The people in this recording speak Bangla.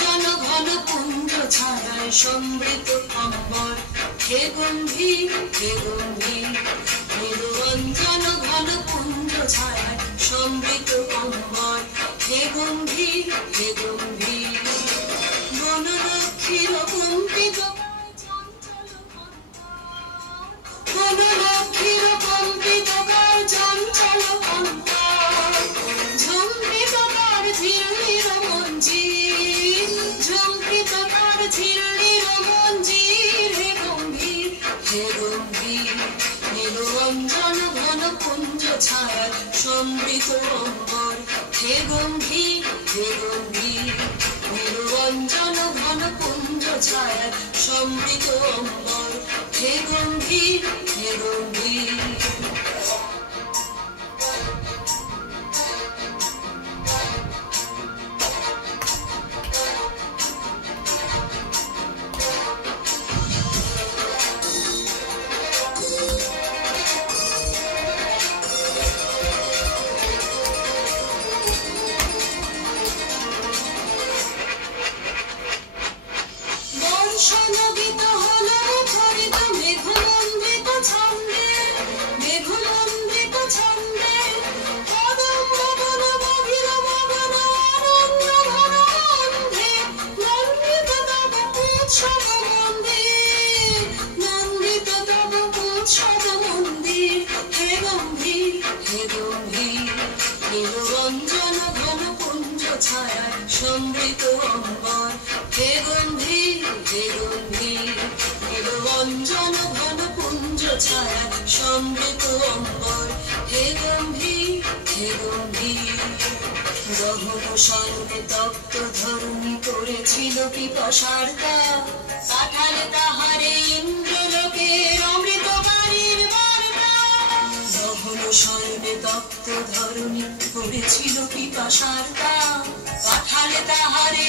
নিরঞ্জন ঘন পুঞ্জ ছায়ায় সমৃত অম্বর হে গম্ভীর হে গম্ভীর নিরঞ্জন ঘন পুঞ্জ ছায়ায় সমৃত অম্বর হে গম্ভীর হে গম্ভীর বনলক্ষ্মীর কম্পিত বনলক্ষ্মীর কম্পিত চঞ্চল অন্তর ঝম্পিত তার ঝিল্লির মঞ্জির ঝম্পিত তার ঝিল্লির মঞ্জির হে গম্ভীর হে গম্ভীর নিরঞ্জন ঘন পুঞ্জ ছায়ায় সমৃত অম্বর হে গম্ভীর হে গম্ভীর নিরঞ্জন ঘন পুঞ্জ ছায়ায় সমৃত অম্বর হে গম্ভীর হে গম্ভীর বর্ষণবিত হলো মুখরিত মেঘমন্ডিত ছন্দে মেঘমন্ডিত ছন্দে কদম্ব বন গভীর মগন আনন্দ ঘন অন্ধে নন্দিত তব উৎসব মন্দির নন্দিত তব উৎসব মন্দির হে গম্ভীর হে গম্ভীর নিরঞ্জন ঘন পুঞ্জ ছায়ায় সমৃত অম্বর হে গম্ভীর হে গম্ভীর নিরঞ্জন ঘন পুঞ্জ ছায়ায় সমৃত অম্বর হে গম্ভীর হে গম্ভীর গহন শয়নে তপ্ত ধরণী করেছিল পিপাসার তাপ পাঠালে তাহারে ইন্দ্রলোকের অমৃত বাণীর বার্তা গহন শয়নে তপ্ত ধরণী করেছিল পিপাসার তাপ পাঠালে তাহারে